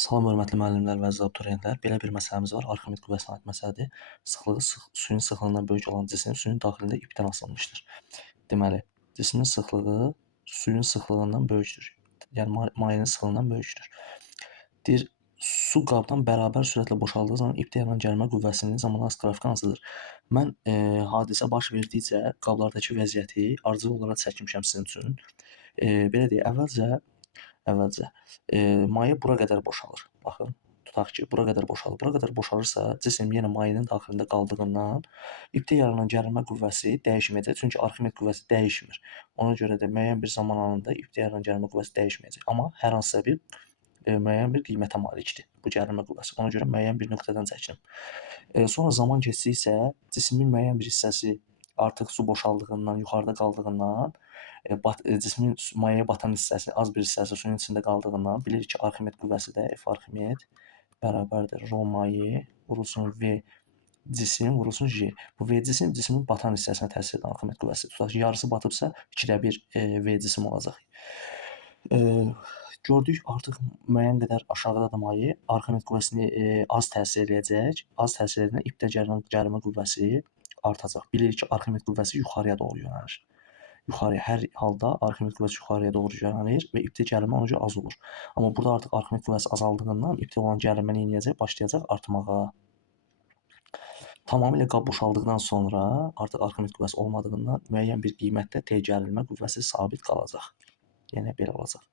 Salam hörmətli müəllimlər və əziz abituriyentlər. Belə bir məsələmiz var. Arximед qüvvəsinə aid məsələdir. Sıxlığı suyun sıxlığından böyük olan cisim suyun daxilində ipdən asılmışdır. Deməli, cismin sıxlığı suyun sıxlığından böyükdür. Yəni mayenin sıxlığından böyükdür. Deyir, su qabdan bərabər sürətlə boşaldığı zaman ipdə yaranan gərilmə qüvvəsinin zamanla qrafiki hansıdır? Mən hadisə baş verdikcə qablardakı vəziyyəti ardıcıl olaraq çəkmişəm sizin üçün. Belə deyək, əvvəlcə maye bura qədər boşalır. Baxın, tutaq ki, bura qədər boşalır. Bura qədər boşalırsa, cisim yenə mayenin daxilində qaldığından ipdə yaranan gərilmə qüvvəsi dəyişməyəcək. Çünki Arximed qüvvəsi dəyişmir. Ona görə də müəyyən bir zaman aralığında ipdə yaranan gərilmə qüvvəsi dəyişməyəcək. Amma hər hansısa bir müəyyən bir qiymətə malikdir bu gərilmə qüvvəsi. Ona görə müəyyən bir nöqtədən çəkilim. Sonra zaman keçdikcə cismin müəyyən bir hissəsi artıq su boşaldığından, yuxarıda qaldığından, cismin mayaya batan hissəsi, az bir hissəsi suyun içində qaldığından bilirik ki, Arximed qüvvəsi də F Arximed bərabərdir Rho maye vurulsun V cisim vurulsun J. Bu V cisim cismin batan hissəsinə təsir edən Arximed qüvvəsi. Tutaq ki, yarısı batıbsa 2/1 V cisim olacaq. Gördük artıq müəyyən qədər aşağıda da maye Arximed qüvvəsini az təsir eləyəcək. Az təsir edəndə ipdə gərilmə qüvvəsi artacaq. Bilirik ki, Arximed qüvvəsi yuxarıya doğru yönəlir. Yuxarıya hər halda Arximed qüvvəsi yuxarıya doğru yönəlir və ipdə gərilmə ona görə az olur. Amma burada artıq Arximed qüvvəsi azaldığından ipdə olan gərilmə nə edəcək? Başlayacaq artmağa. Tamamilə qab boşaldıqdan sonra artıq Arximed qüvvəsi olmadığından müəyyən bir qiymətdə T gərilmə qüvvəsi sabit qalacaq. Yəni belə olacaq.